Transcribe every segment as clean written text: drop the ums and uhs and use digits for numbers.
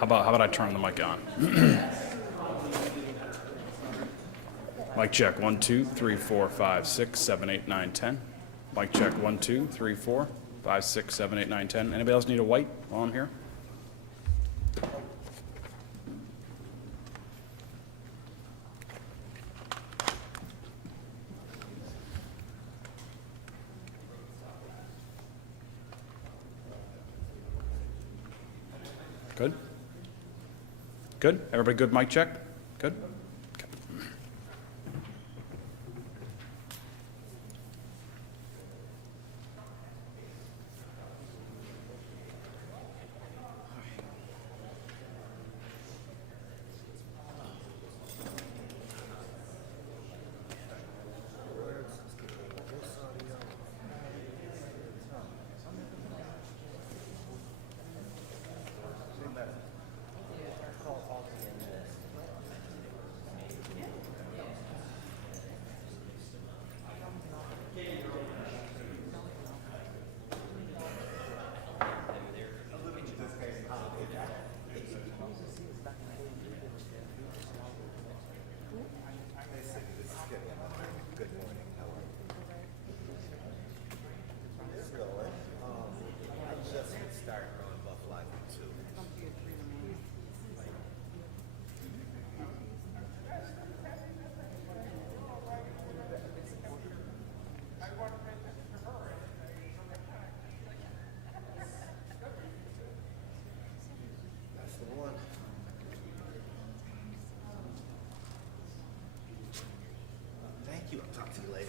How about I turn the mic on? Mic check 1 2 3 4 5 6 7 8 9 10. Mic check 1 2 3 4 5 6 7 8 9 10. Anybody else need a white while I'm here? Good? Good? Everybody good mic check? Good? Okay. Thank you. I'll talk to you later.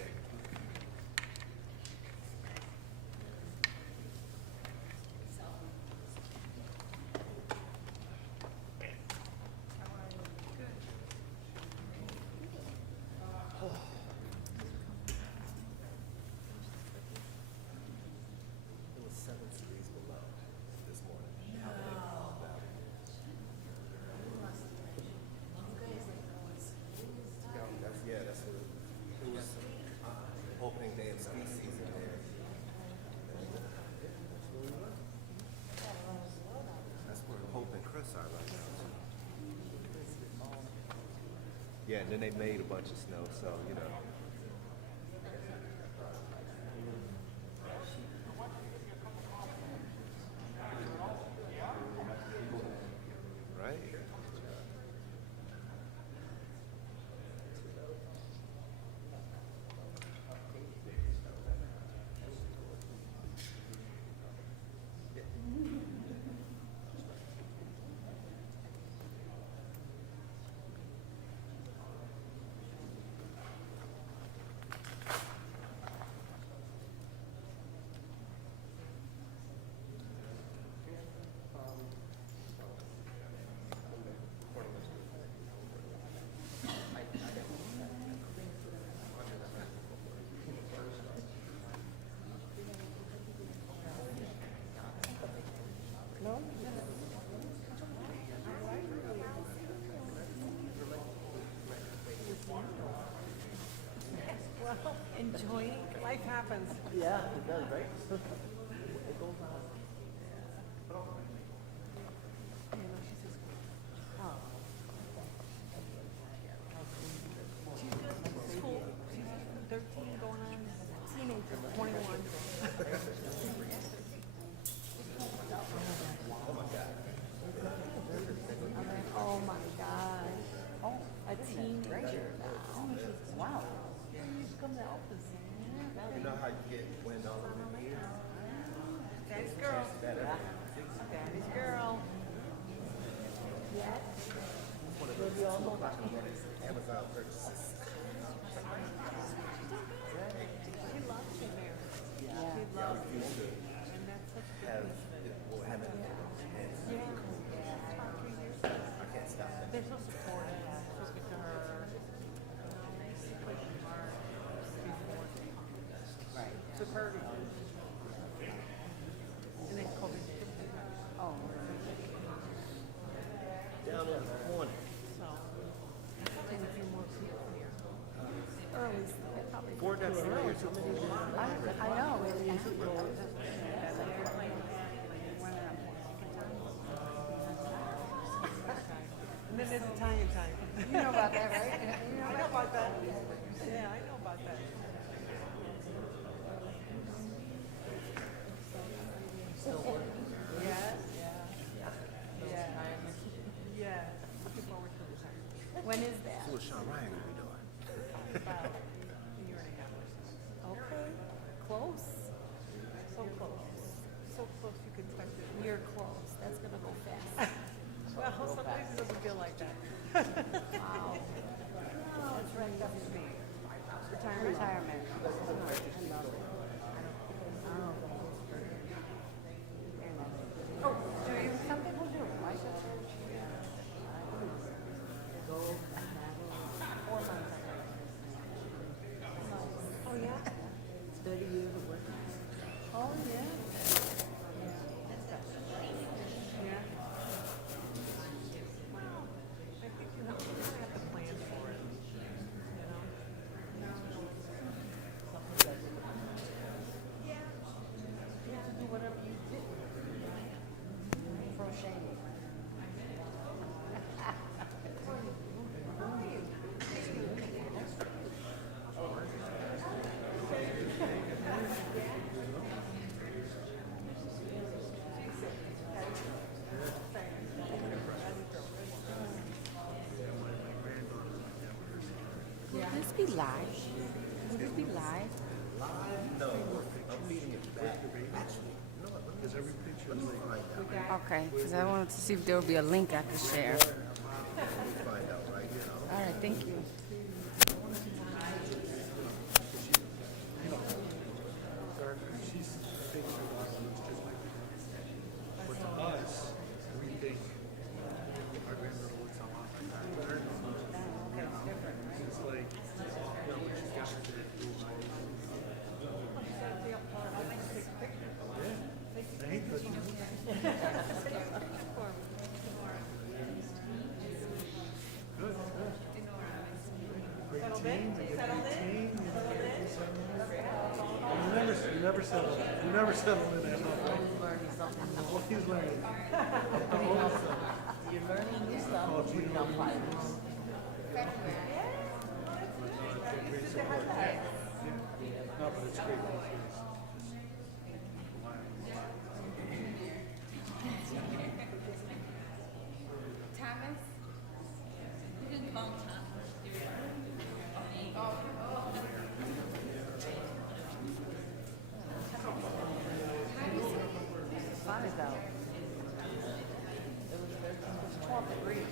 It was 7 degrees below this morning. That's what it was. Opening day of ski season there. That's where Hope and Chris are right now. Yeah, and then they made a bunch of snow, so you know. Right? Well, enjoying life happens. Yeah, it does, right? It goes on. She's good. School. She's 13 going on teenager, 21. Oh my God. Oh, a teenager now. Wow. She's come to office. You know how you get wind all over here? Daddy's girl. Daddy's girl. Yes. Amazon purchases. She loves you, Mary. She loves you. And that's such a good thing. We'll have it. Yeah. I can't stop that. They're so supportive. So good to her. Right. To her. And then COVID. Oh. Down in the corner. When is Italian time? You know about that, right? You know I know about that. Yeah, I know about that. Yes, yeah. Yeah. Yeah. Looking forward to the time. When is that? What's Sean Ryan gonna be doing? About a year and a half or so. Okay. Close. So close. So close you can touch it. You're close. That's gonna go fast. Well, sometimes it doesn't feel like that. Wow. That's right up to me. Retirement. Oh, do you? Some people do. I should. 4 months. Oh, yeah? 30 years of work. Oh, yeah. Yeah. Well, I think you have to plan for it. You know? You have to do whatever you do. Crocheting. Will this be live? Will this be live? No, I'm feeding it back. Actually, you know what? Let me find out. Okay, because I wanted to see if there would be a link I could share. Let me find out right now. All right, thank you. But to us, we think our grandmother looks a lot like her. It's like, you know, when she's got to do right. Yeah. I hate that. Good, good. Great team, they get a good team. You never settle. You never settle in that house. Well, he's learning. You're learning new stuff. Oh, gee, No fight. No, but it's great. Thomas? You can call him Thomas. Sun is out. It was 12 degrees.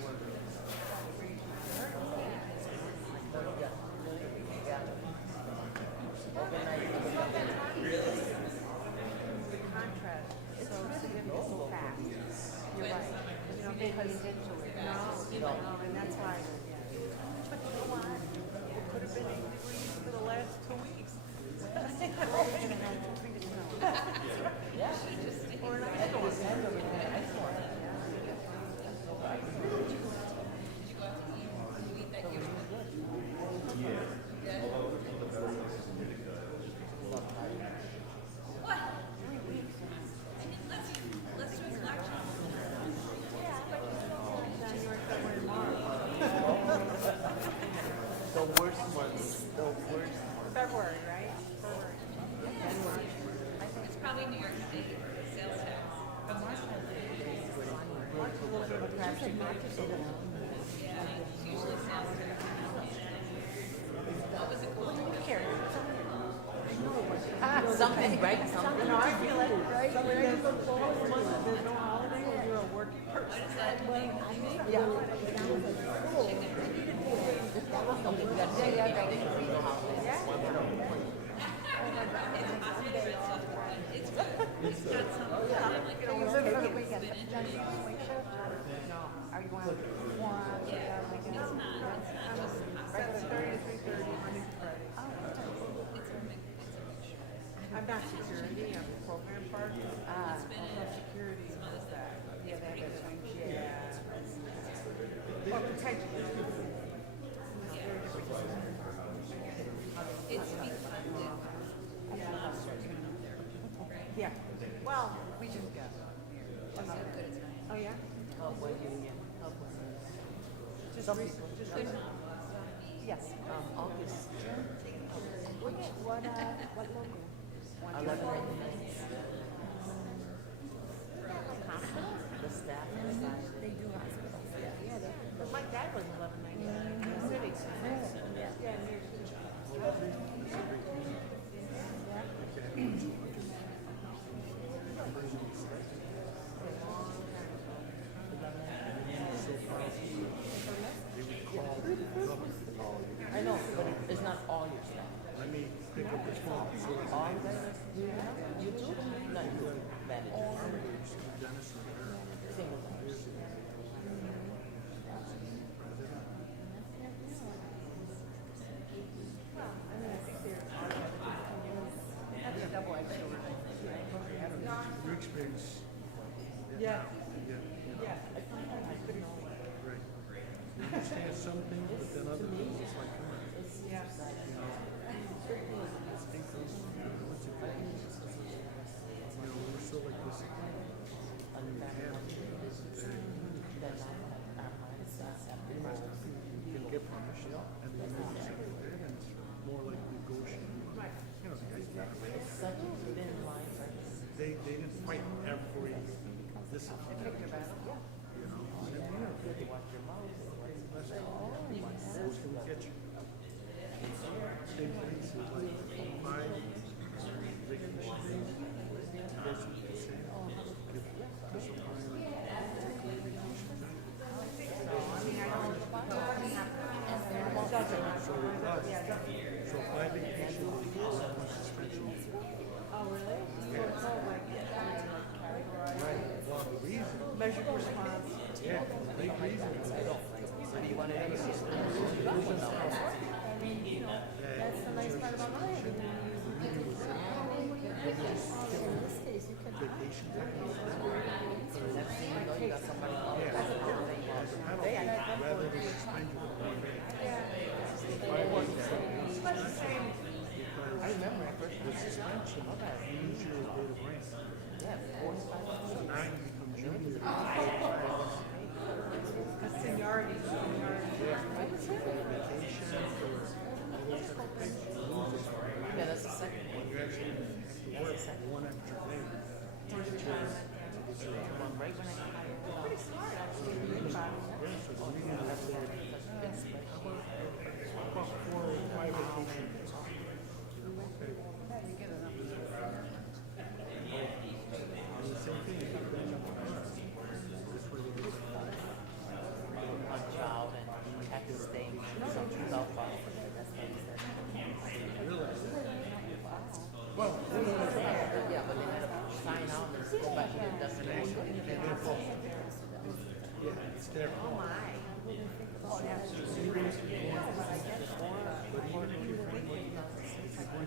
Contrast. So significant so fast. You're right. You know, because no, and that's why. But you know what? It could have been 8 degrees for the last 2 weeks. Or an ice storm. Let's do a collection. January, February, March. The worst ones. The worst. February, right? February. It's probably New York State sales tax. March is a little bit of a crapshoot. Yeah, it's usually sales tax. What was it called? Something, right? Something. No, I feel it, right? There's no holiday when you're a working person. What does that mean? Yeah. Okay, we got to take that back. It's good. It's got some, like, You live for the weekend. No. Are you going to one? yeah, it's not just pasta. 7:30 to 3:30, Monday to Friday. I'm not security, I'm the program part. Security is that. Yeah, they have that swing shift. Yeah. Or potentially. It's because Yeah. Well, we just got. it's so good, it's nice. Oh, yeah? Cowboy Union. Cowboy Union. Some people. Yes, August. What logo? 11 the staff inside. They do hospitals. Yeah, they But my dad was 1199 in the city. Yeah, near I know, but it's not all your stuff. Let me pick up this phone. So it's All of that you have, you do, not you, manager. Dennis and her. Single. Double X Your experience. Yeah. Yeah. Right. You understand some things, but then other things, it's like, come on. Yeah. We're still like this. You can get permission, and then you can second it, and it's more like negotiating. You know, the guys got it. Such a thin line, right? They didn't fight every discipline. You know, and then, Good to watch your mouth. that's all. Who's gonna get you? Same thing, so like 5 vacation days. You guys can say, give discipline, vacation time. So with us, so 5 vacation days, 1 suspension. Oh, really? Right, well, the reason, Measured response. yeah, the big reason is So you want to have a system? That's the nice part about mine. In this case, you can vacation time. Next thing you know, you got somebody else. Rather than suspend you with 1 day. I remember at first. The suspension, you use your date of rank. Yeah, 45. So now you become junior. Seniority. Yeah, that's the second one. You actually work 1 extra day. Well, right when I got hired. Pretty smart. So the reason is about 4 or 5 vacation days. And the same thing, if you bring up to us, this way we do it. Punch out and have to stay. Some shoes out far. That's what he said. Realize that. Well, yeah, but they had to sign out and go back to their destination. Yeah, it's their fault. But even if you're going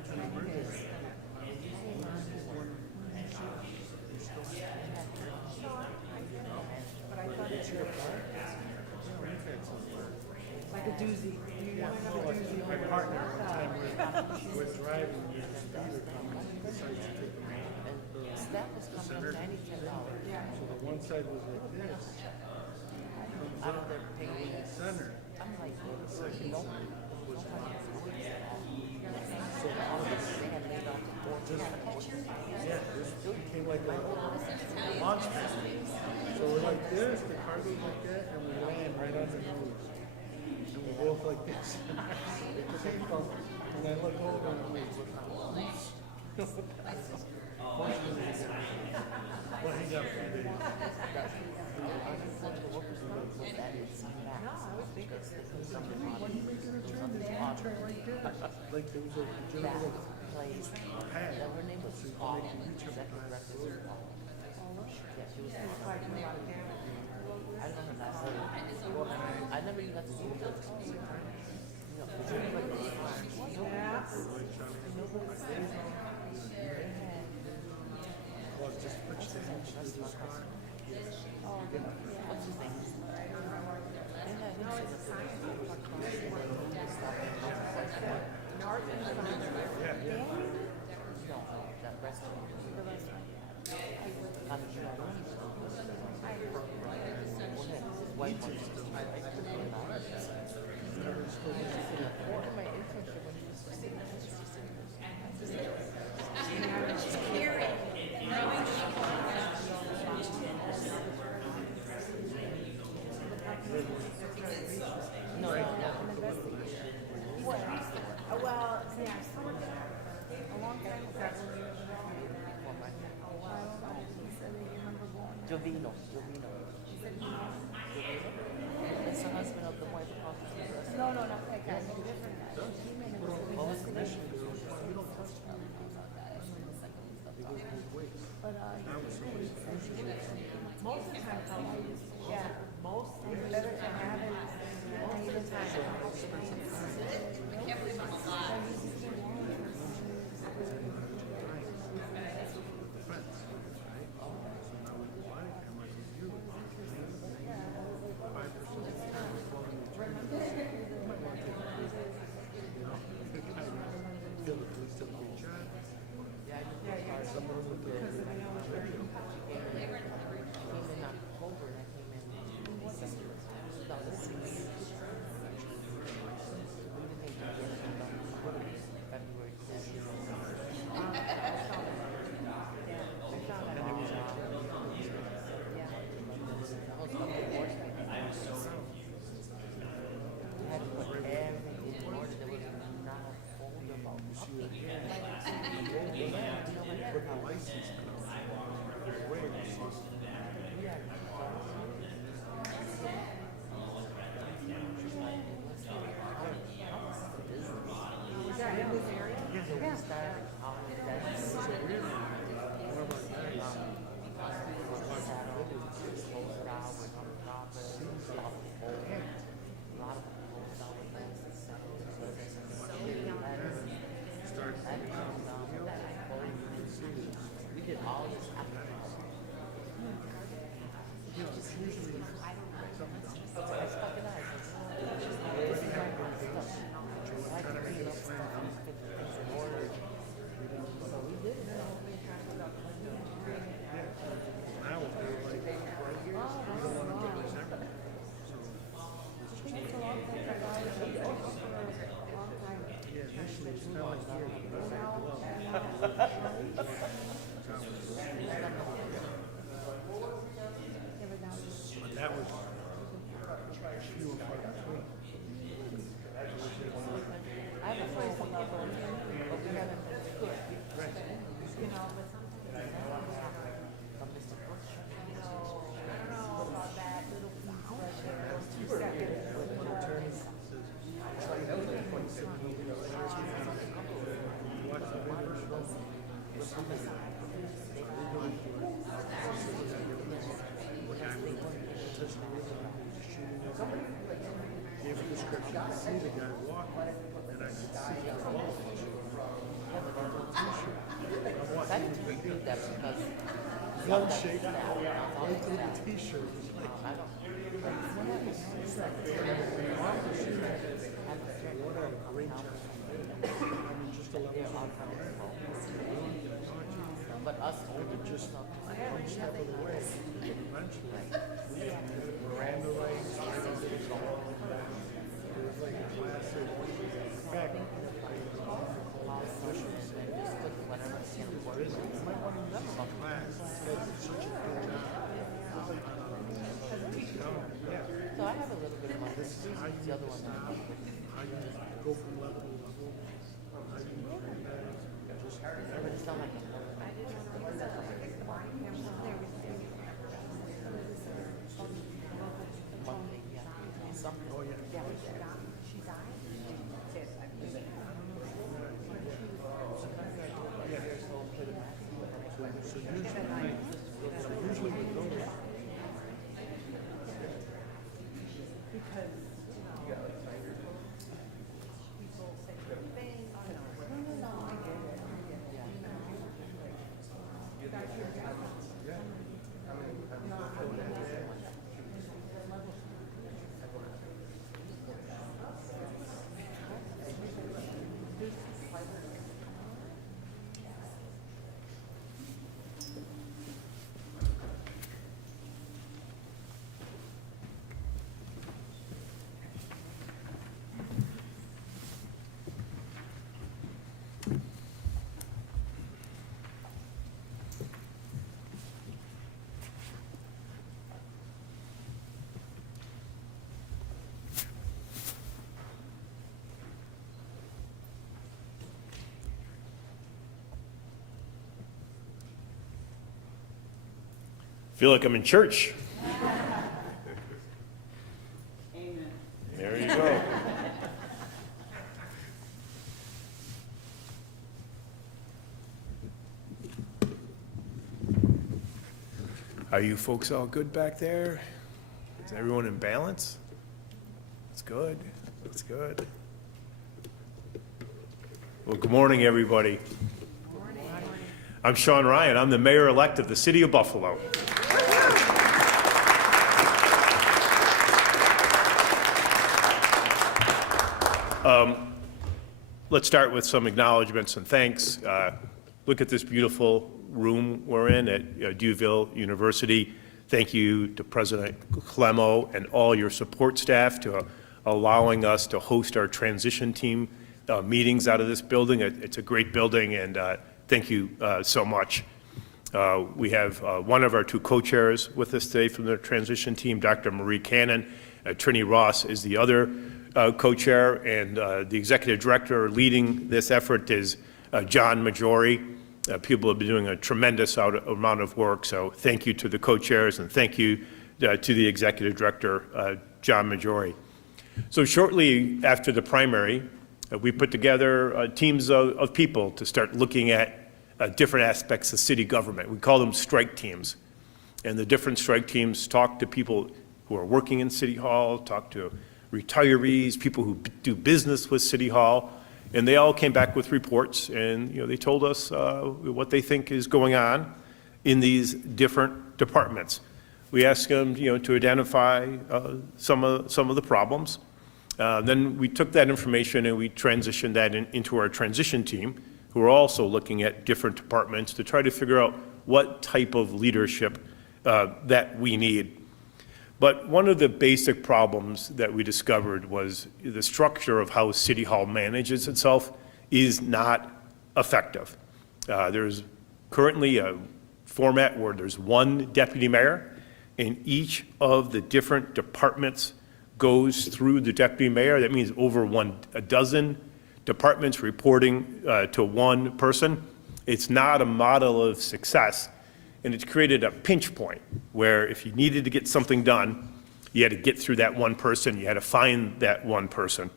to an emergency, Like a doozy. my partner one time we're driving, there's a speeder coming, he decides to take the And staff was coming up $97. So the one side was like this, Out of their paying. center, I'm like, the second no. side was not. So all of us, they had laid off the 14. Yeah, this became like a monster. So we're like this, the car goes like that, and we land right on the nose. And we both like this. And I look over and I'm like, well, he got 3 days. Like there was a gentleman Plays. pad. That her name was So you Paul. can make a reach up Executive behind director was Paul. Yeah, she was. I don't know her last name. I never even got to see her. You know, she was like this. Well, just put your hands through this car. What's his name? They had him sit No, that restaurant. Not the wife was just I couldn't get out of that. Or my internship when he was sitting no, an investigator. What? Well, yeah, a long time ago. Several years ago. I don't know. He said that you remember going. Jovino. He said he knows. It's the husband of the wife across the street. No, not that guy. A different guy. He made an investigation. But most of the time, yeah, most better to have it than even time. I can't believe I'm alive. Gun shape, right through the t-shirt. What a great job. I mean, just a level but us older just one step of the way. Eventually, Miranda rights, I don't think it's all. It was like a classic. In fact, you might want to remember about class. It's such a good job. So I have a little bit of my This is how you the other one. stop, how you go from level to level, how you just But it's not like monthly, yeah. Something. oh yeah. She died? So usually with those, Feel like I'm in church. Amen. There you go. Are you folks all good back there? Is everyone in balance? That's good. That's good. Well, good morning, everybody. I'm Sean Ryan. I'm the mayor-elect of the city of Buffalo. Let's start with some acknowledgments and thanks. Look at this beautiful room we're in at Duville University. Thank you to President Clemo and all your support staff to allowing us to host our transition team meetings out of this building. It's a great building, and thank you so much. We have one of our two co-chairs with us today from the transition team, Dr. Marie Cannon. Trini Ross is the other co-chair, and the executive director leading this effort is John Majori. People have been doing a tremendous amount of work, so thank you to the co-chairs and thank you to the executive director, John Majori. So shortly after the primary, we put together teams of people to start looking at different aspects of city government. We call them strike teams. And the different strike teams talk to people who are working in City Hall, talk to retirees, people who do business with City Hall, and they all came back with reports, and they told us what they think is going on in these different departments. We asked them, to identify some of the problems. Then we took that information and we transitioned that into our transition team, who are also looking at different departments to try to figure out what type of leadership that we need. But one of the basic problems that we discovered was the structure of how City Hall manages itself is not effective. There's currently a format where there's one deputy mayor, and each of the different departments goes through the deputy mayor. That means over a dozen departments reporting to one person. It's not a model of success. And it's created a pinch point where if you needed to get something done, you had to get through that one person, you had to find that one person.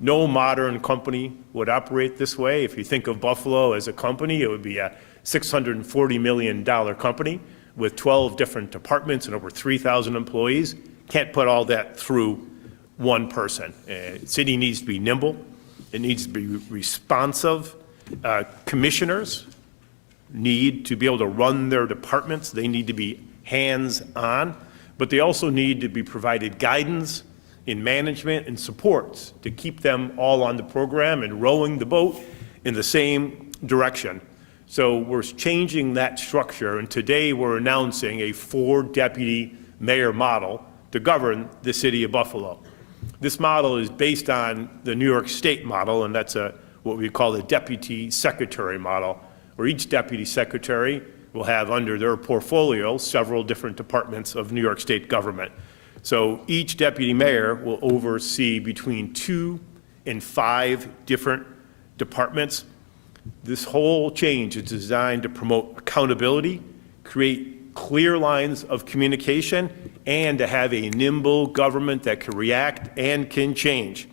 No modern company would operate this way. If you think of Buffalo as a company, it would be a $640 million company with 12 different departments and over 3,000 employees. Can't put all that through one person. City needs to be nimble. It needs to be responsive. Commissioners need to be able to run their departments. They need to be hands-on, but they also need to be provided guidance in management and supports to keep them all on the program and rowing the boat in the same direction. So we're changing that structure, and today we're announcing a 4-deputy mayor model to govern the city of Buffalo. This model is based on the New York State model, and that's what we call the deputy secretary model, where each deputy secretary will have under their portfolio several different departments of New York State government. So each deputy mayor will oversee between 2 and 5 different departments. This whole change is designed to promote accountability, create clear lines of communication, and to have a nimble government that can react and can change.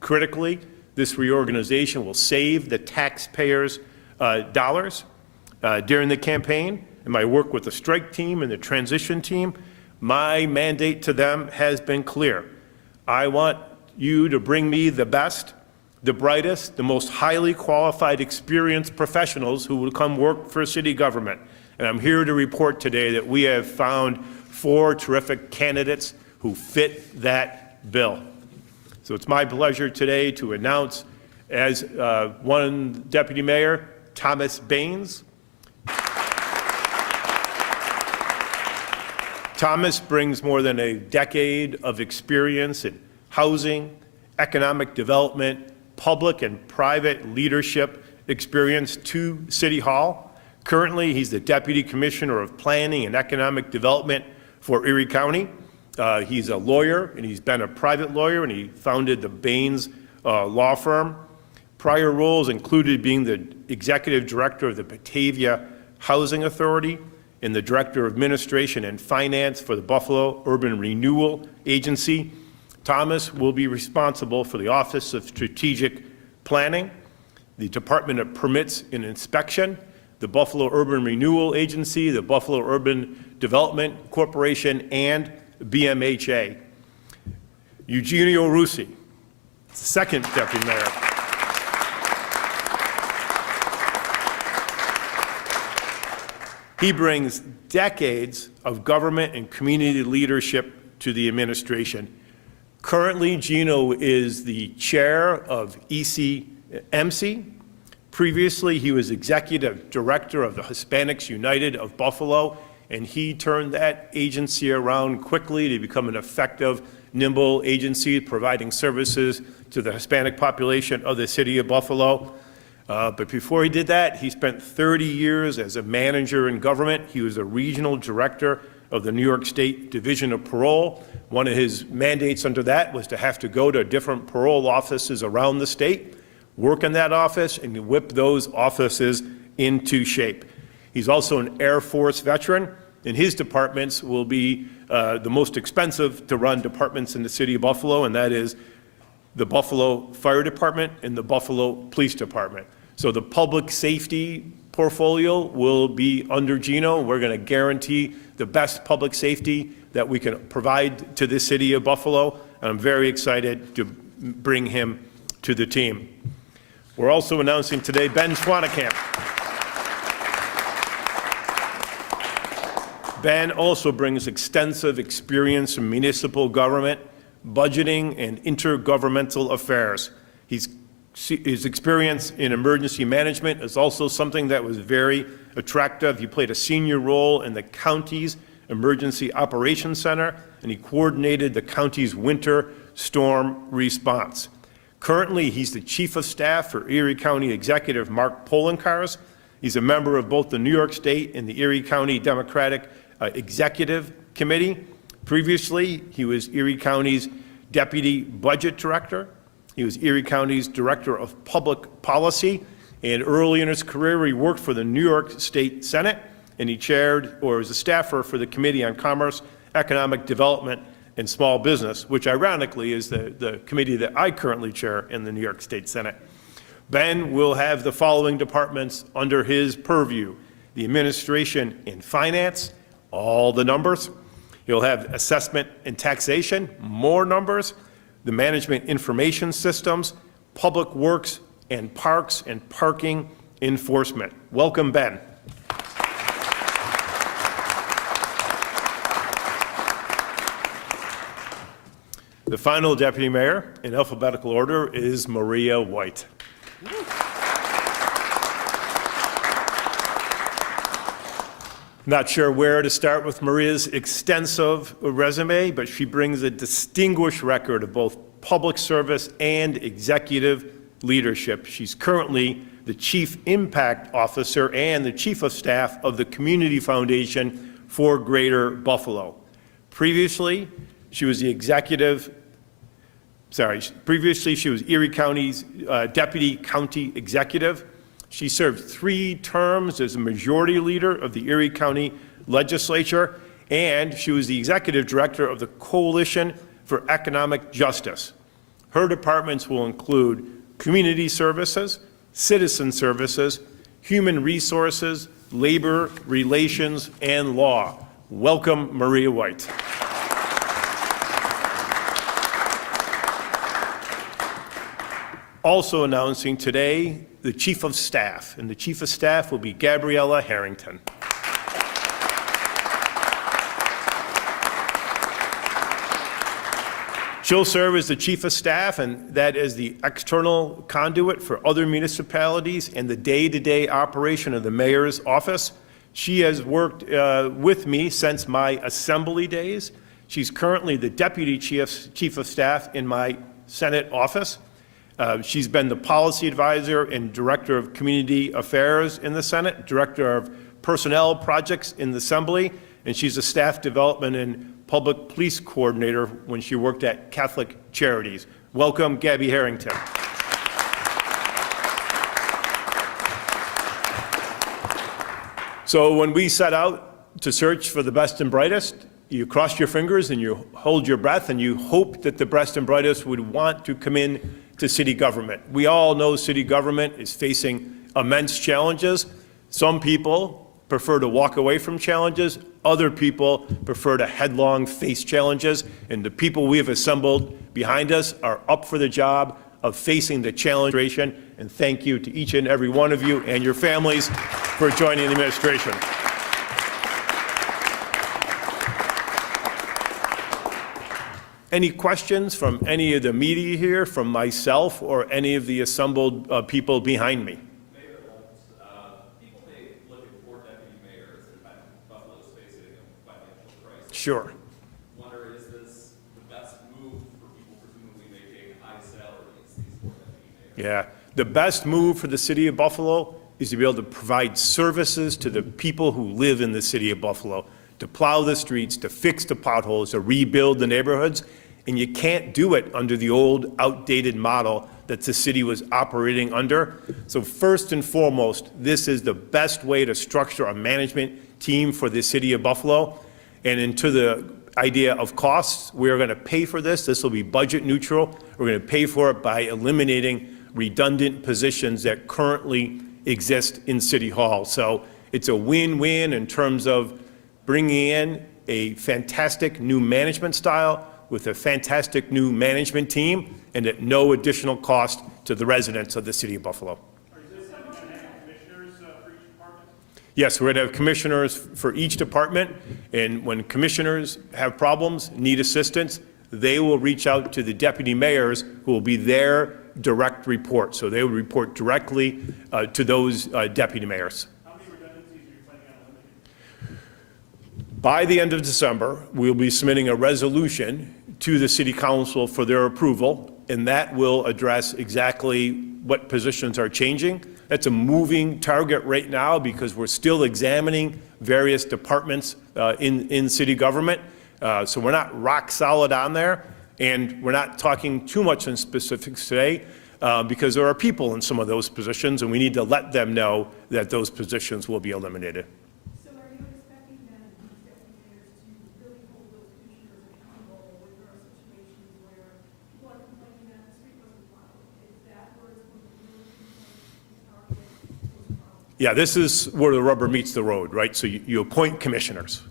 Critically, this reorganization will save the taxpayers' dollars during the campaign. In my work with the strike team and the transition team, my mandate to them has been clear. I want you to bring me the best, the brightest, the most highly qualified, experienced professionals who will come work for city government. And I'm here to report today that we have found 4 terrific candidates who fit that bill. So it's my pleasure today to announce as one deputy mayor, Thomas Baines. Thomas brings more than a decade of experience in housing, economic development, public and private leadership experience to City Hall. Currently, he's the Deputy Commissioner of Planning and Economic Development for Erie County. He's a lawyer, and he's been a private lawyer, and he founded the Baines law firm. Prior roles included being the Executive Director of the Batavia Housing Authority and the Director of Administration and Finance for the Buffalo Urban Renewal Agency. Thomas will be responsible for the Office of Strategic Planning, the Department of Permits and Inspection, the Buffalo Urban Renewal Agency, the Buffalo Urban Development Corporation, and BMHA. Eugenio Russi, second Deputy Mayor. He brings decades of government and community leadership to the administration. Currently, Gino is the chair of ECMC. Previously, he was executive director of the Hispanics United of Buffalo, and he turned that agency around quickly to become an effective, nimble agency providing services to the Hispanic population of the city of Buffalo. But before he did that, he spent 30 years as a manager in government. He was a regional director of the New York State Division of Parole. One of his mandates under that was to have to go to different parole offices around the state, work in that office, and whip those offices into shape. He's also an Air Force veteran, and his departments will be the most expensive to run departments in the city of Buffalo, and that is the Buffalo Fire Department and the Buffalo Police Department. So the public safety portfolio will be under Gino. We're going to guarantee the best public safety that we can provide to the city of Buffalo, and I'm very excited to bring him to the team. We're also announcing today Ben Schwanekamp. Ben also brings extensive experience in municipal government, budgeting, and intergovernmental affairs. His experience in emergency management is also something that was very attractive. He played a senior role in the county's Emergency Operations Center, and he coordinated the county's winter storm response. Currently, he's the Chief of Staff for Erie County Executive Mark Polenkars. He's a member of both the New York State and the Erie County Democratic Executive Committee. Previously, he was Erie County's Deputy Budget Director. He was Erie County's Director of Public Policy, and early in his career, he worked for the New York State Senate, and he chaired or was a staffer for the Committee on Commerce, Economic Development, and Small Business, which ironically is the committee that I currently chair in the New York State Senate. Ben will have the following departments under his purview: the Administration and Finance, all the numbers. He'll have Assessment and Taxation, more numbers, the Management Information Systems, Public Works and Parks and Parking Enforcement. Welcome, Ben. The final deputy mayor, in alphabetical order, is Maria White. Not sure where to start with Maria's extensive resume, but she brings a distinguished record of both public service and executive leadership. She's currently the Chief Impact Officer and the Chief of Staff of the Community Foundation for Greater Buffalo. Previously, she was Erie County's Deputy County Executive. She served 3 terms as a majority leader of the Erie County Legislature, and she was the Executive Director of the Coalition for Economic Justice. Her departments will include Community Services, Citizen Services, Human Resources, Labor Relations, and Law. Welcome, Maria White. Also announcing today, the Chief of Staff, and the Chief of Staff will be Gabriella Harrington. She'll serve as the Chief of Staff, and that is the external conduit for other municipalities and the day-to-day operation of the mayor's office. She has worked with me since my assembly days. She's currently the Deputy Chief of Staff in my Senate office. She's been the policy advisor and director of community affairs in the Senate, director of personnel projects in the Assembly, and she's a staff development and public police coordinator when she worked at Catholic Charities. Welcome, Gabby Harrington. So when we set out to search for the best and brightest, you cross your fingers and you hold your breath and you hope that the best and brightest would want to come in to city government. We all know city government is facing immense challenges. Some people prefer to walk away from challenges. Other people prefer to headlong face challenges. And the people we have assembled behind us are up for the job of facing the challenge. And thank you to each and every one of you and your families for joining the administration. Any questions from any of the media here, from myself, or any of the assembled people behind me? Mayor, people may look at four deputy mayors and Buffalo's facing a financial crisis. Sure. Wonder, is this the best move for people presumably making high salaries, these four deputy mayors? Yeah. The best move for the city of Buffalo is to be able to provide services to the people who live in the city of Buffalo, to plow the streets, to fix the potholes, to rebuild the neighborhoods. And you can't do it under the old, outdated model that the city was operating under. So first and foremost, this is the best way to structure a management team for the city of Buffalo. And into the idea of costs, we're going to pay for this. This will be budget neutral. We're going to pay for it by eliminating redundant positions that currently exist in City Hall. So it's a win-win in terms of bringing in a fantastic new management style with a fantastic new management team, and at no additional cost to the residents of the city of Buffalo. Yes, we're going to have commissioners for each department, and when commissioners have problems, need assistance, they will reach out to the deputy mayors, who will be their direct report. So they will report directly to those deputy mayors. How many redundancies are you planning on eliminating? By the end of December, we'll be submitting a resolution to the City Council for their approval, and that will address exactly what positions are changing. That's a moving target right now because we're still examining various departments in city government. So we're not rock solid on there, and we're not talking too much in specifics today because there are people in some of those positions, and we need to let them know that those positions will be eliminated. So are you expecting then these deputy mayors to really hold those commissioners accountable when there are situations where people are complaining that the street wasn't plowed? Is that where it's going to really target those problems? Yeah, this is where the rubber meets the road, right? So you appoint commissioners,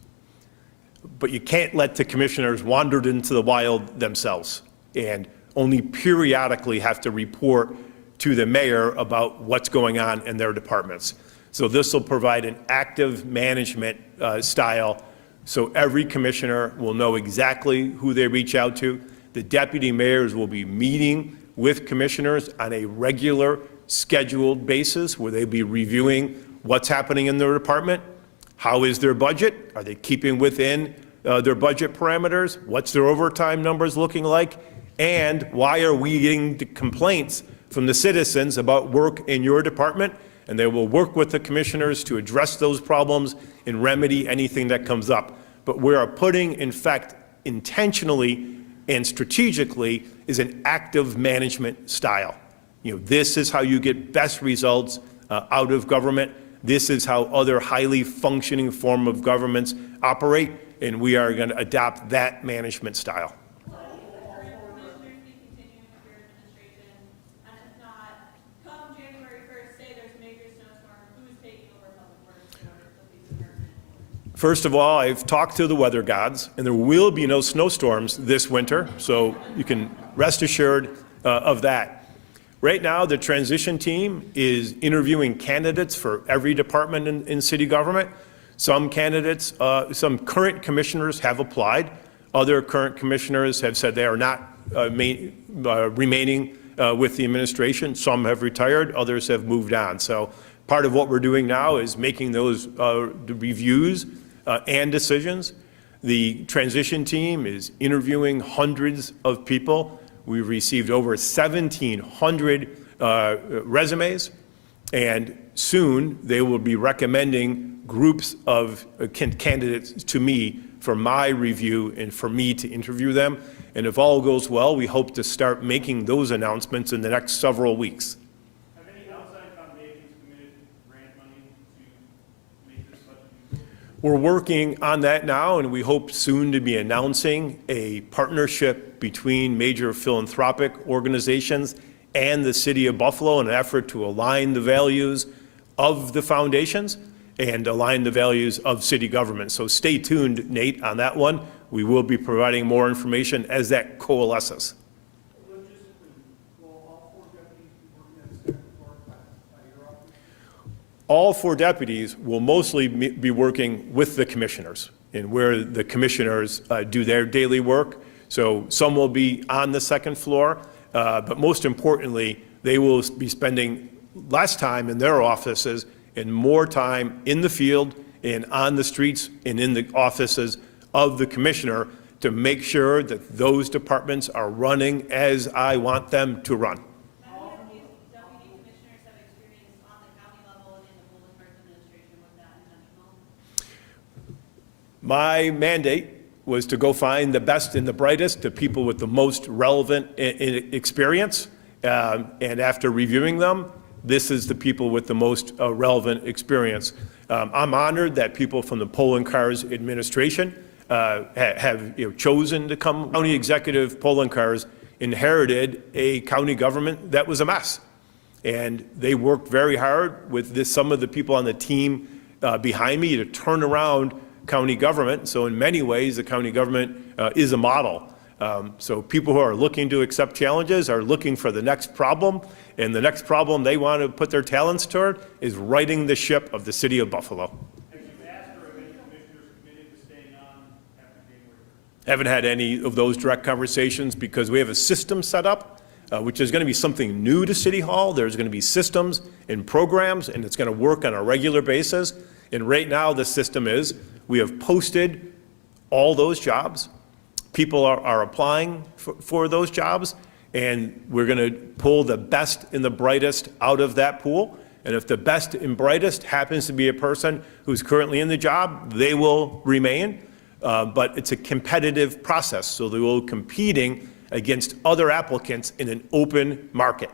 but you can't let the commissioners wander into the wild themselves and only periodically have to report to the mayor about what's going on in their departments. So this will provide an active management style, so every commissioner will know exactly who they reach out to. The deputy mayors will be meeting with commissioners on a regular scheduled basis where they'll be reviewing what's happening in their department. How is their budget? Are they keeping within their budget parameters? What's their overtime numbers looking like? And why are we getting the complaints from the citizens about work in your department? And they will work with the commissioners to address those problems and remedy anything that comes up. But we are putting, in fact, intentionally and strategically, is an active management style. You know, this is how you get best results out of government. This is how other highly functioning form of governments operate, and we are going to adopt that management style. First of all, I've talked to the weather gods, and there will be no snowstorms this winter, so you can rest assured of that. Right now, the transition team is interviewing candidates for every department in city government. Some candidates, some current commissioners have applied. Other current commissioners have said they are not remaining with the administration. Some have retired, others have moved on. So part of what we're doing now is making those reviews and decisions. The transition team is interviewing hundreds of people. We've received over 1,700 resumes, and soon they will be recommending groups of candidates to me for my review and for me to interview them. And if all goes well, we hope to start making those announcements in the next several weeks. We're working on that now, and we hope soon to be announcing a partnership between major philanthropic organizations and the city of Buffalo in an effort to align the values of the foundations and align the values of city government. So stay tuned, Nate, on that one. We will be providing more information as that coalesces. All four deputies will mostly be working with the commissioners and where the commissioners do their daily work. So some will be on the second floor, but most importantly, they will be spending less time in their offices and more time in the field and on the streets and in the offices of the commissioner to make sure that those departments are running as I want them to run. Deputy commissioners have experience on the county level and in the public works administration. Was that intentional? My mandate was to go find the best and the brightest, the people with the most relevant experience. And after reviewing them, this is the people with the most relevant experience. I'm honored that people from the polling cars administration have chosen to come. County executive polling cars inherited a county government that was a mess. And they worked very hard with some of the people on the team behind me to turn around county government. So in many ways, the county government is a model. So people who are looking to accept challenges are looking for the next problem, and the next problem they want to put their talents toward is righting the ship of the city of Buffalo. Have you asked or have any commissioners committed to staying on after January 1st? Haven't had any of those direct conversations because we have a system set up, which is going to be something new to City Hall. There's going to be systems and programs, and it's going to work on a regular basis. And right now, the system is we have posted all those jobs. People are applying for those jobs, and we're going to pull the best and the brightest out of that pool. And if the best and brightest happens to be a person who's currently in the job, they will remain. But it's a competitive process, so they will be competing against other applicants in an open market.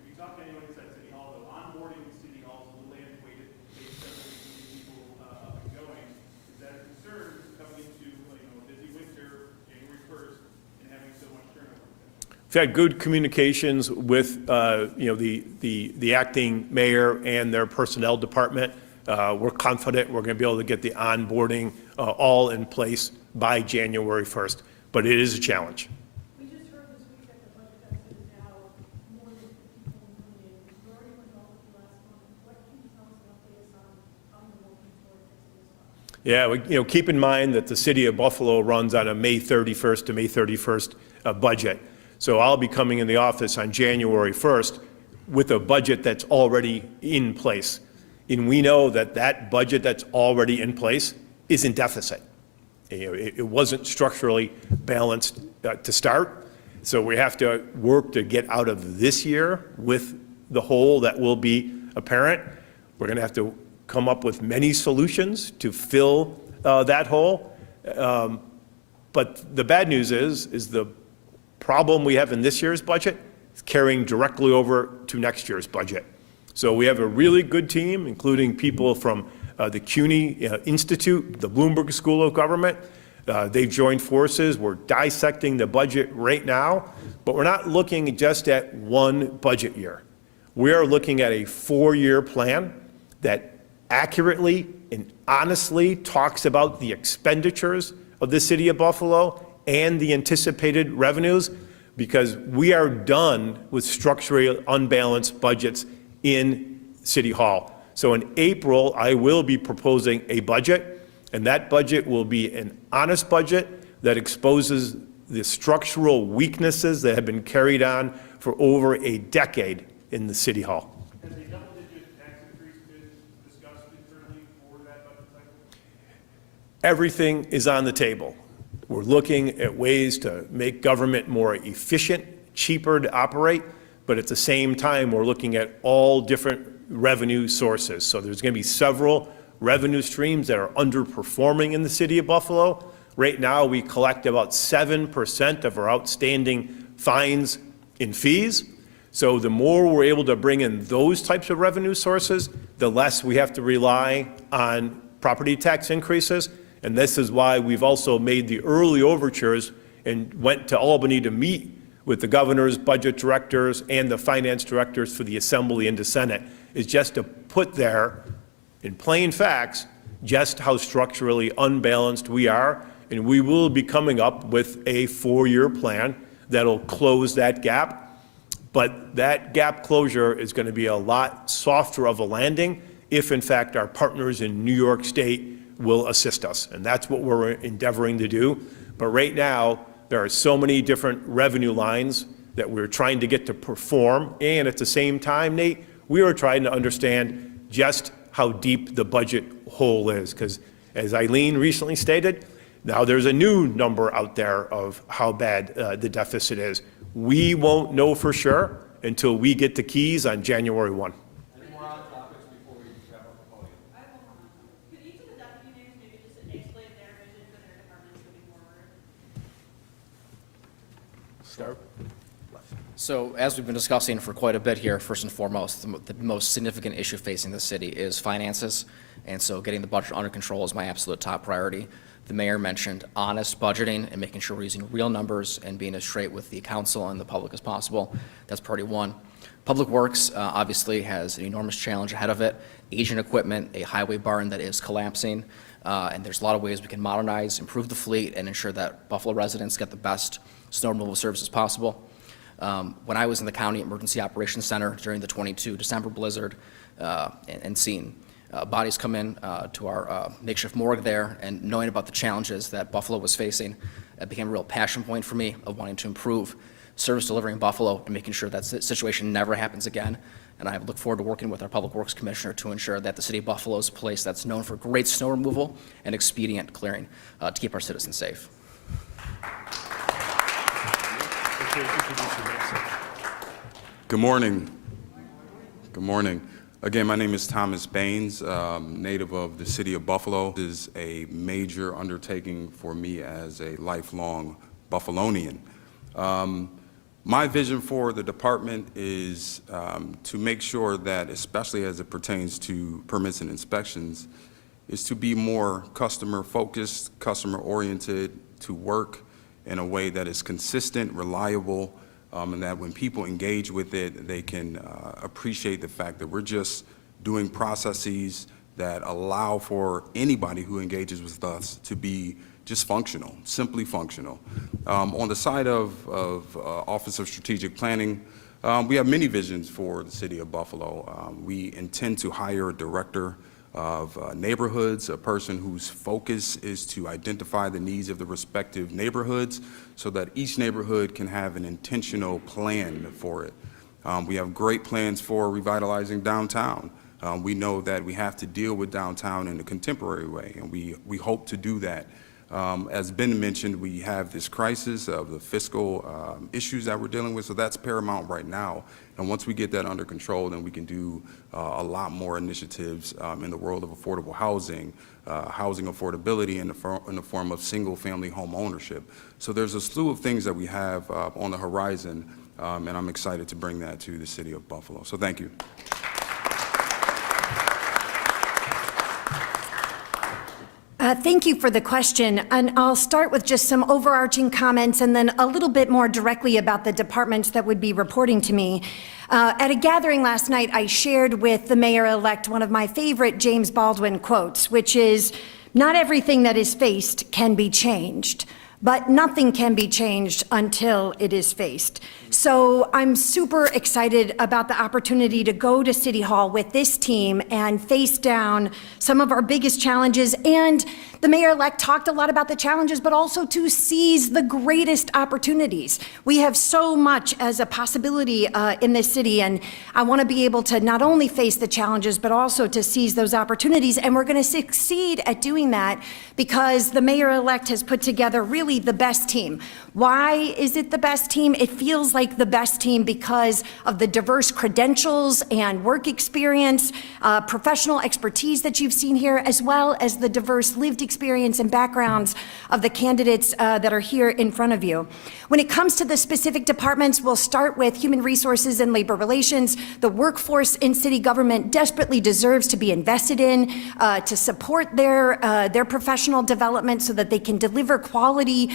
If you talk to anyone inside City Hall, though, onboarding in City Hall is a little antiquated. Takes several people up and going. Is that a concern coming into a busy winter, January 1st, and having so much turnover? We've had good communications with the acting mayor and their personnel department. We're confident we're going to be able to get the onboarding all in place by January 1st, but it is a challenge. We just heard this week that the budget deficit is now more than 54 million. We already went over the last month. What can you tell us and update us on how you're working toward fixing this problem? Yeah, keep in mind that the city of Buffalo runs on a May 31st to May 31st budget. So I'll be coming in the office on January 1st with a budget that's already in place. And we know that that budget that's already in place is in deficit. It wasn't structurally balanced to start. So we have to work to get out of this year with the hole that will be apparent. We're going to have to come up with many solutions to fill that hole. But the bad news is the problem we have in this year's budget is carrying directly over to next year's budget. So we have a really good team, including people from the CUNY Institute, the Bloomberg School of Government. They've joined forces. We're dissecting the budget right now, but we're not looking just at one budget year. We are looking at a 4-year plan that accurately and honestly talks about the expenditures of the city of Buffalo and the anticipated revenues, because we are done with structurally unbalanced budgets in City Hall. So in April, I will be proposing a budget, and that budget will be an honest budget that exposes the structural weaknesses that have been carried on for over a decade in the City Hall. Has a double-digit tax increase been discussed internally for that budget cycle? Everything is on the table. We're looking at ways to make government more efficient, cheaper to operate, but at the same time, we're looking at all different revenue sources. So there's going to be several revenue streams that are underperforming in the city of Buffalo. Right now, we collect about 7% of our outstanding fines and fees. So the more we're able to bring in those types of revenue sources, the less we have to rely on property tax increases. And this is why we've also made the early overtures and went to Albany to meet with the governors, budget directors, and the finance directors for the Assembly and the Senate, is just to put there, in plain facts, just how structurally unbalanced we are. And we will be coming up with a 4-year plan that'll close that gap. But that gap closure is going to be a lot softer of a landing if, in fact, our partners in New York State will assist us. And that's what we're endeavoring to do. But right now, there are so many different revenue lines that we're trying to get to perform. And at the same time, Nate, we are trying to understand just how deep the budget hole is. Because as Eileen recently stated, now there's a new number out there of how bad the deficit is. We won't know for sure until we get the keys on January 1. Any more on topics before we wrap up the podium? Could each of the deputy mayors maybe just explain their vision for their departments moving forward? Start. So as we've been discussing for quite a bit here, first and foremost, the most significant issue facing the city is finances. And so getting the budget under control is my absolute top priority. The mayor mentioned honest budgeting and making sure we're using real numbers and being as straight with the council and the public as possible. That's priority one. Public Works obviously has an enormous challenge ahead of it. Aging equipment, a highway barn that is collapsing, and there's a lot of ways we can modernize, improve the fleet, and ensure that Buffalo residents get the best snow removal services possible. When I was in the County Emergency Operations Center during the 22 December blizzard and seeing bodies come in to our makeshift morgue there and knowing about the challenges that Buffalo was facing, it became a real passion point for me of wanting to improve service delivery in Buffalo and making sure that situation never happens again. And I look forward to working with our Public Works Commissioner to ensure that the city of Buffalo is a place that's known for great snow removal and expedient clearing to keep our citizens safe. Good morning. Good morning. Again, my name is Thomas Baines, native of the city of Buffalo. This is a major undertaking for me as a lifelong Buffalonian. My vision for the department is to make sure that, especially as it pertains to permits and inspections, is to be more customer-focused, customer-oriented, to work in a way that is consistent, reliable, and that when people engage with it, they can appreciate the fact that we're just doing processes that allow for anybody who engages with us to be just functional, simply functional. On the side of Office of Strategic Planning, we have many visions for the city of Buffalo. We intend to hire a director of neighborhoods, a person whose focus is to identify the needs of the respective neighborhoods so that each neighborhood can have an intentional plan for it. We have great plans for revitalizing downtown. We know that we have to deal with downtown in a contemporary way, and we hope to do that. As Ben mentioned, we have this crisis of the fiscal issues that we're dealing with, so that's paramount right now. And once we get that under control, then we can do a lot more initiatives in the world of affordable housing, housing affordability in the form of single-family home ownership. So there's a slew of things that we have on the horizon, and I'm excited to bring that to the city of Buffalo. So thank you. Thank you for the question, and I'll start with just some overarching comments and then a little bit more directly about the departments that would be reporting to me. At a gathering last night, I shared with the mayor-elect one of my favorite James Baldwin quotes, which is, "Not everything that is faced can be changed, but nothing can be changed until it is faced." So I'm super excited about the opportunity to go to City Hall with this team and face down some of our biggest challenges. And the mayor-elect talked a lot about the challenges, but also to seize the greatest opportunities. We have so much as a possibility in this city, and I want to be able to not only face the challenges, but also to seize those opportunities. And we're going to succeed at doing that because the mayor-elect has put together really really the best team. Why is it the best team? It feels like the best team because of the diverse credentials and work experience, professional expertise that you've seen here, as well as the diverse lived experience and backgrounds of the candidates that are here in front of you. When it comes to the specific departments, we'll start with human resources and labor relations. The workforce in city government desperately deserves to be invested in, to support their professional development so that they can deliver quality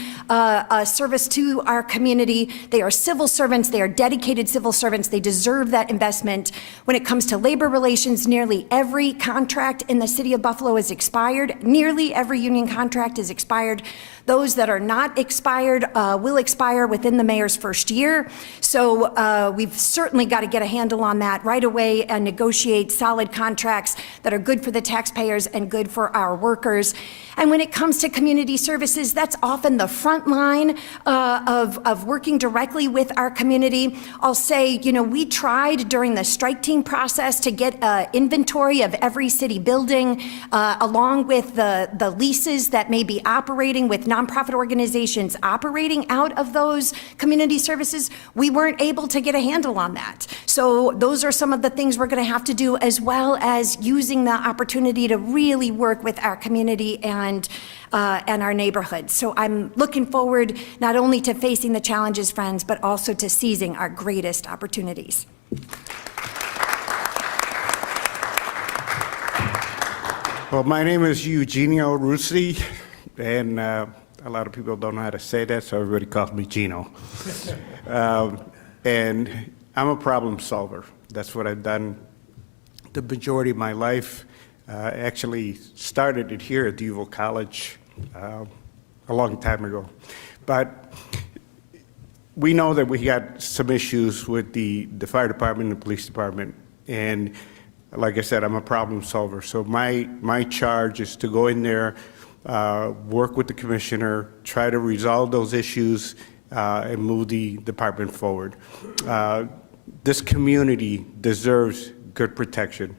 service to our community. They are civil servants. They are dedicated civil servants. They deserve that investment. When it comes to labor relations, nearly every contract in the city of Buffalo is expired. Nearly every union contract is expired. Those that are not expired will expire within the mayor's first year. So we've certainly got to get a handle on that right away and negotiate solid contracts that are good for the taxpayers and good for our workers. And when it comes to community services, that's often the front line of working directly with our community. I'll say, you know, we tried during the strike team process to get an inventory of every city building, along with the leases that may be operating with nonprofit organizations operating out of those community services. We weren't able to get a handle on that. So those are some of the things we're going to have to do, as well as using the opportunity to really work with our community and our neighborhoods. So I'm looking forward not only to facing the challenges, friends, but also to seizing our greatest opportunities. Well, my name is Eugenio Russi, and a lot of people don't know how to say that, so everybody calls me Gino. And I'm a problem solver. That's what I've done the majority of my life. Actually started it here at DuVille College a long time ago. But we know that we got some issues with the fire department and the police department. And like I said, I'm a problem solver. So my charge is to go in there, work with the commissioner, try to resolve those issues, and move the department forward. This community deserves good protection.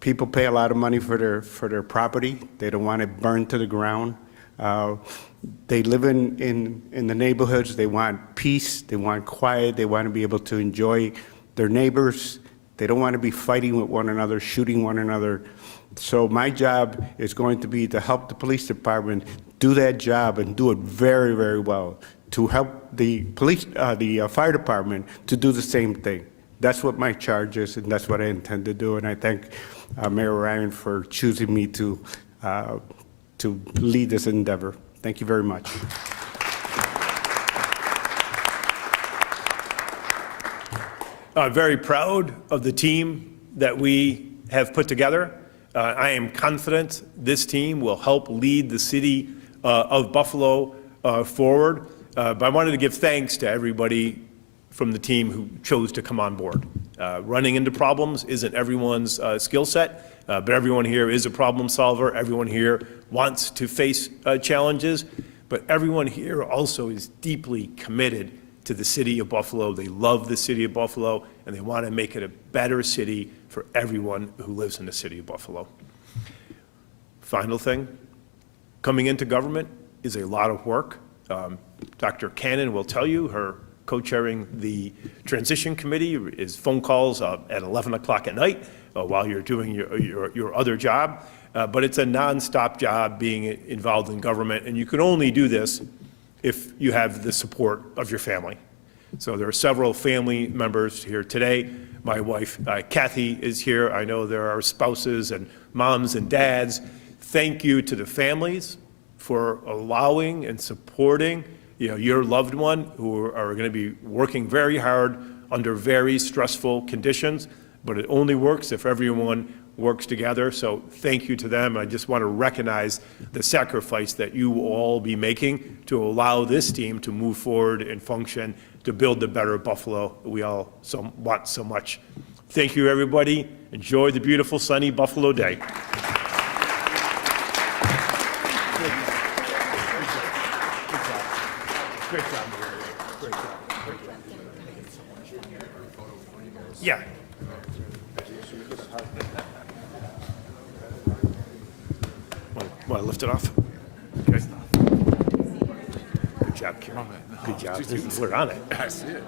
People pay a lot of money for their property. They don't want it burned to the ground. They live in the neighborhoods. They want peace. They want quiet. They want to be able to enjoy their neighbors. They don't want to be fighting with one another, shooting one another. So my job is going to be to help the police department do that job and do it very, very well, to help the fire department to do the same thing. That's what my charge is, and that's what I intend to do. And I thank Mayor Ryan for choosing me to lead this endeavor. Thank you very much. I'm very proud of the team that we have put together. I am confident this team will help lead the city of Buffalo forward. But I wanted to give thanks to everybody from the team who chose to come on board. Running into problems isn't everyone's skill set, but everyone here is a problem solver. Everyone here wants to face challenges, but everyone here also is deeply committed to the city of Buffalo. They love the city of Buffalo, and they want to make it a better city for everyone who lives in the city of Buffalo. Final thing, coming into government is a lot of work. Dr. Cannon will tell you, her co-chairing the transition committee is phone calls at 11 o'clock at night while you're doing your other job. But it's a nonstop job being involved in government, and you can only do this if you have the support of your family. So there are several family members here today. My wife, Kathy, is here. I know there are spouses and moms and dads. Thank you to the families for allowing and supporting your loved one who are going to be working very hard under very stressful conditions, but it only works if everyone works together. So thank you to them. I just want to recognize the sacrifice that you will all be making to allow this team to move forward and function to build the better Buffalo that we all want so much. Thank you, everybody. Enjoy the beautiful sunny Buffalo day. Great job, Maria. Great job. Great job. Yeah. Want to lift it off? Okay. job, Karen. Good job. We're on it. I see it.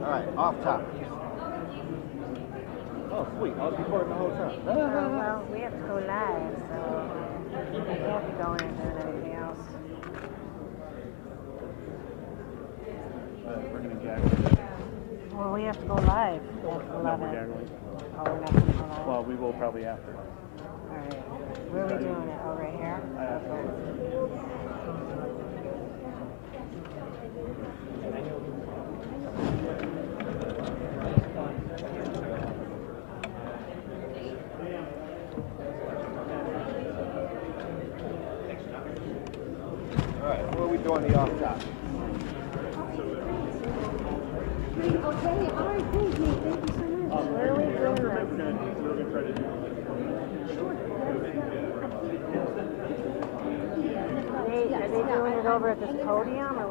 All right, off top. Oh, sweet. I was recording the whole time. Well, we have to go live, so we have to go in and do anything else. Bringing in Jack. Well, we have to go live at 11. Oh, we're not going to go live? Well, we will probably after. All right. Where are we doing it? Oh, right here? All right, where are we doing the off top? Okay, all right, thank you so much. Where are we doing this? We're going to try to do Are they doing it over at this podium, or